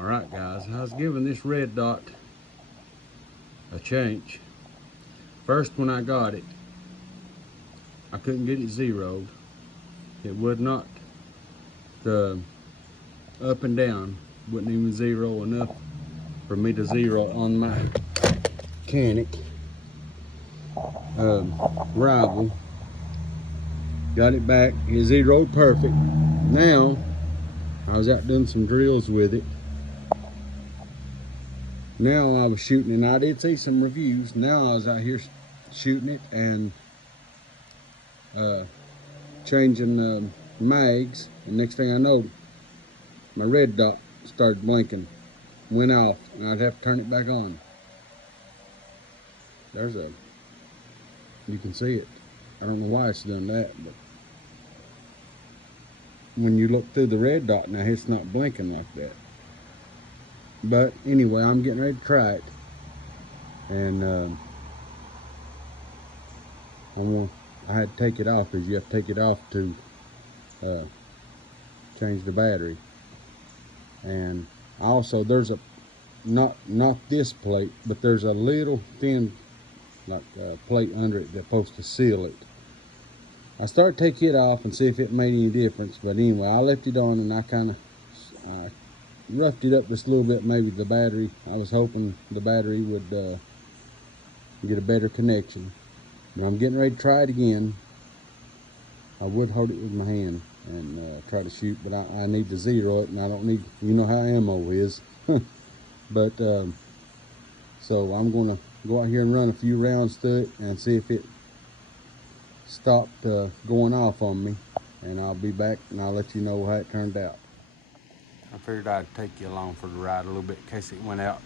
Alright guys, I was giving this red dot a change. First when I got it, I couldn't get it zeroed. It would not, the up and down wouldn't even zero enough for me to zero on my mechanic rival. Got it back, it zeroed perfect. Now I was out doing some drills with it. Now I was shooting, and I did see some reviews. Now I was out here shooting it and changing the mags, and next thing I know, my red dot started blinking, went off, and I'd have to turn it back on. There's a, you can see it. I don't know why it's done that, but when you look through the red dot now, it's not blinking like that. But anyway, I'm getting ready to try it, and I had to take it off, because you have to take it off to change the battery. And also there's a not this plate, but there's a little thin like plate under it that's supposed to seal it. I started to take it off and see if it made any difference, but anyway, I left it on, and I kind of roughed it up just a little bit. Maybe the battery, I was hoping the battery would get a better connection. But I'm getting ready to try it again. I would hold it with my hand and try to shoot, but I need to zero it, and I don't need, you know how ammo is. But so I'm gonna go out here and run a few rounds through it and see if it stopped going off on me, and I'll be back and I'll let you know how it turned out. I figured I'd take you along for the ride a little bit in case it went out.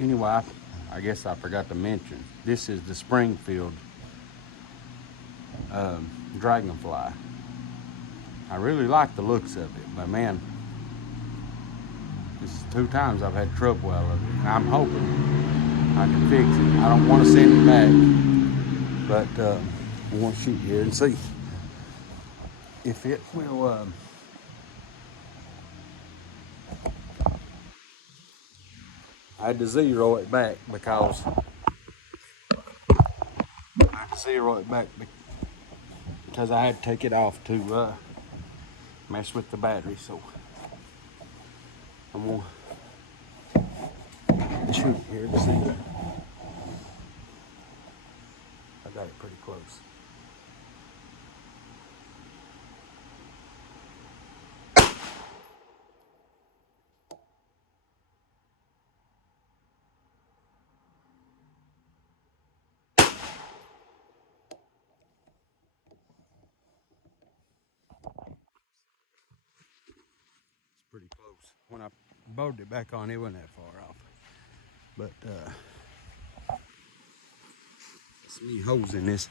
Anyway, I guess I forgot to mention, this is the Springfield dragonfly. I really like the looks of it, but man, this is 2 times I've had trouble out of it, and I'm hoping I can fix it. I don't want to send it back, but I want to shoot here and see if it will I had to zero it back because I had to take it off to mess with the battery. So I'm gonna shoot it here to see. I got it pretty close. Pretty close. When I bolted it back on, it wasn't that far off. But some new holes in this.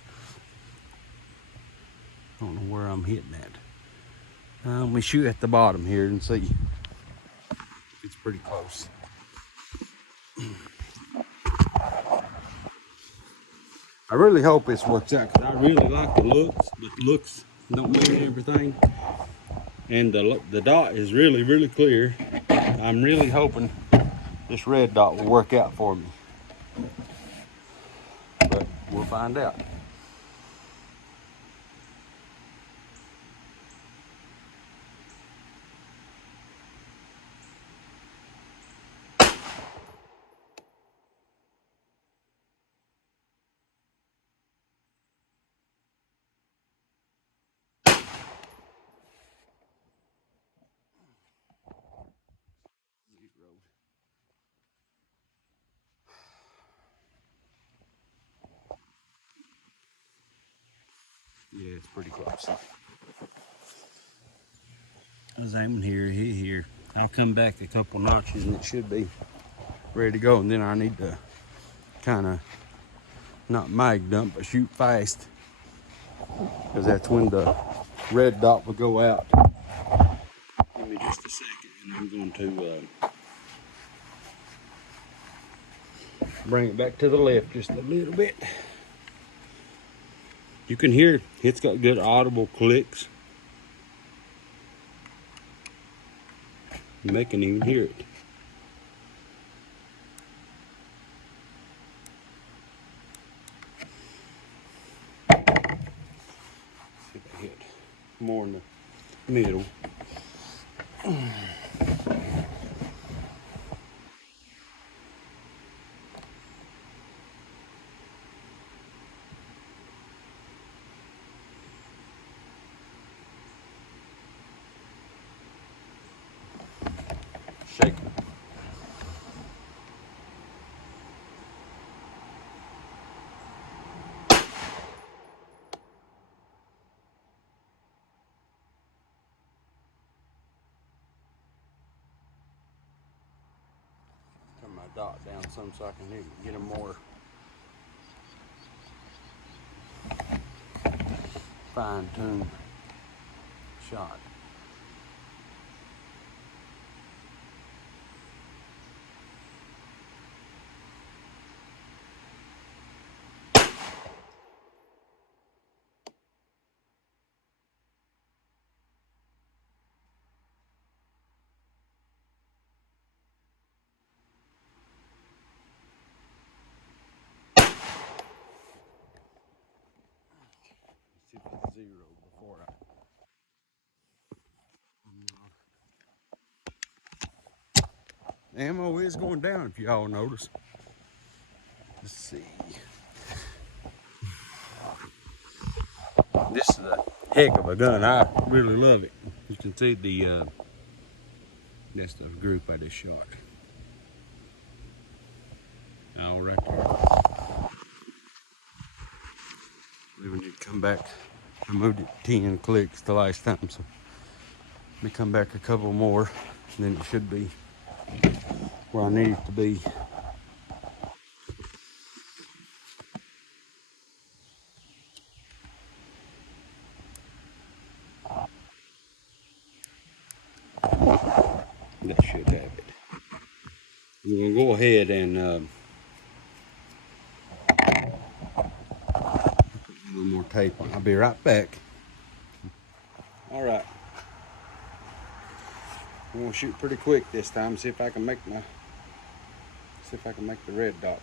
I don't know where I'm hitting at. Let me shoot at the bottom here and see. It's pretty close. I really hope this works out, because I really like the looks, but the looks don't mean everything. And the dot is really, really clear. I'm really hoping this red dot will work out for me. But we'll find out. Yeah, it's pretty close. I was aiming here. I'll come back a couple notches and it should be ready to go. And then I need to kind of not mag dump, but shoot fast, because that's when the red dot will go out. Give me just a second, and I'm going to bring it back to the left just a little bit. You can hear it's got good audible clicks. You can even hear it. middle. Shake it. Turn my dot down some so I can get a more fine-tuned shot. See if it's zero before ammo is going down, if y'all notice. Let's see. This is a heck of a gun. I really love it. You can see that's the group I just shot. All right there. We need to come back. I moved it 10 clicks the last time, so let me come back a couple more, and then it should be where I need it to be. That should have it. I'm gonna go ahead and put a little more tape on. I'll be right back. All right. I'm gonna shoot pretty quick this time. See if I can make the red dot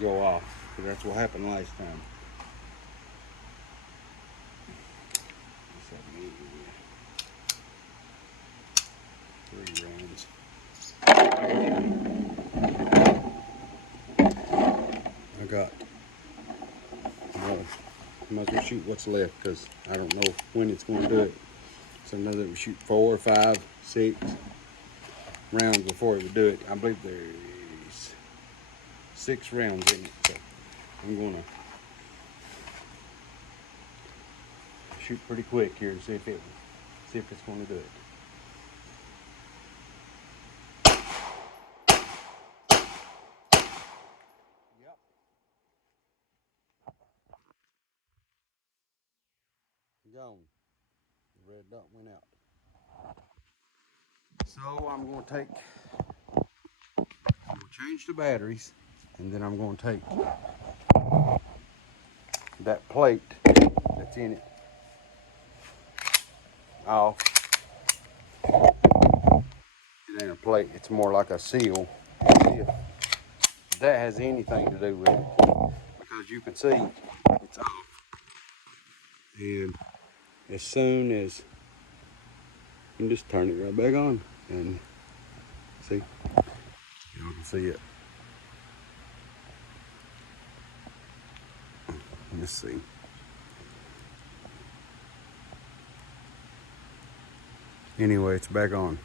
go off. Because that's what happened last time. Three rounds. I got. Might as well shoot what's left because I don't know when it's going to do it. So I know that we shoot 4, 5, 6 rounds before it would do it. I believe there's 6 rounds in it. So I'm going to shoot pretty quick here and see if it's going to do it. Gone. The red dot went out. So I'm going to change the batteries, and then I'm going to take that plate that's in it off. It ain't a plate, it's more like a seal. See if that has anything to do with it, because you can see it's off. And as soon as you can just turn it right back on, and see, y'all can see it. Let's see. Anyway, it's back on.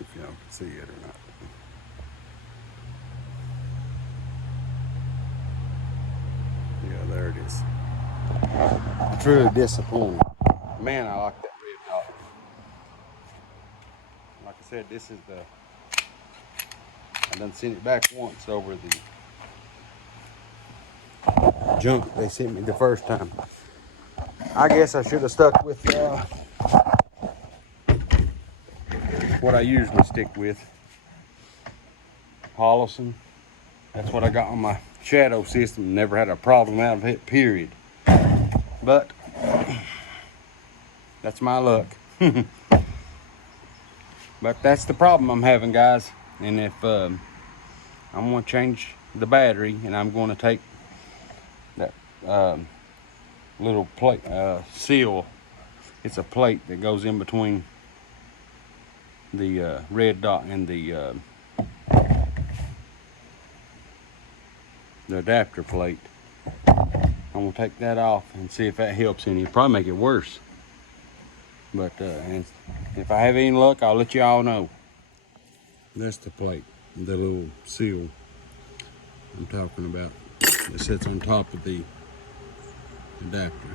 If y'all can see it or not. Yeah, there it is. Truly disappointing. Man, I like that red dot. Like I said, this is I done sent it back once over the junk they sent me the first time. I guess I should have stuck with what I usually stick with. Hollison. That's what I got on my shadow system. Never had a problem out of it, period. But that's my luck. But that's the problem I'm having, guys. And if I'm going to change the battery, and I'm going to take little plate seal. It's a plate that goes in between the red dot and the adapter plate. I'm gonna take that off and see if that helps any. It'll probably make it worse. But and if I have any luck, I'll let y'all know. That's the plate, the little seal I'm talking about. It sits on top of the adapter.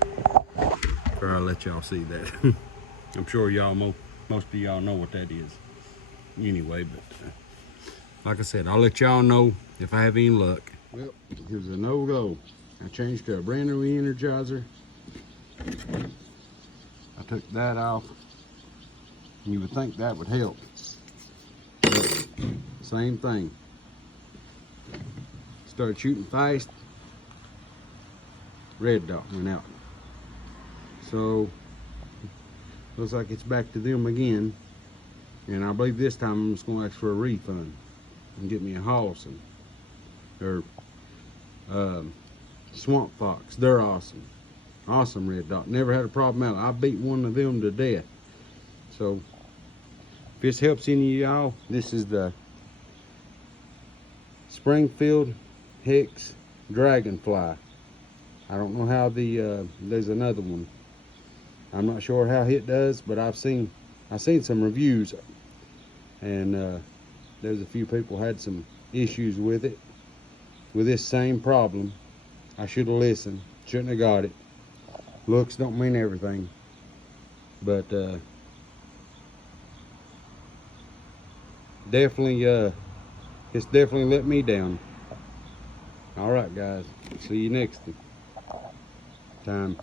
Or I'll let y'all see that. I'm sure y'all most of y'all know what that is. Anyway, but like I said, I'll let y'all know if I have any luck. Well, here's a no-go. I changed to a brand new Energizer. I took that off. You would think that would help. But same thing. Started shooting fast. Red dot went out. So looks like it's back to them again. And I believe this time I'm just going to ask for a refund and get me a Holson or Swamp Fox. They're awesome. Awesome red dot. Never had a problem out. I beat one of them to death. So if this helps any of y'all, this is the Springfield Hex Dragonfly. I don't know how there's another one. I'm not sure how it does, but I've seen some reviews, and there's a few people had some issues with it, with this same problem. I should have listened. Shouldn't have got it. Looks don't mean everything, but definitely it's definitely let me down. All right, guys. See you next time.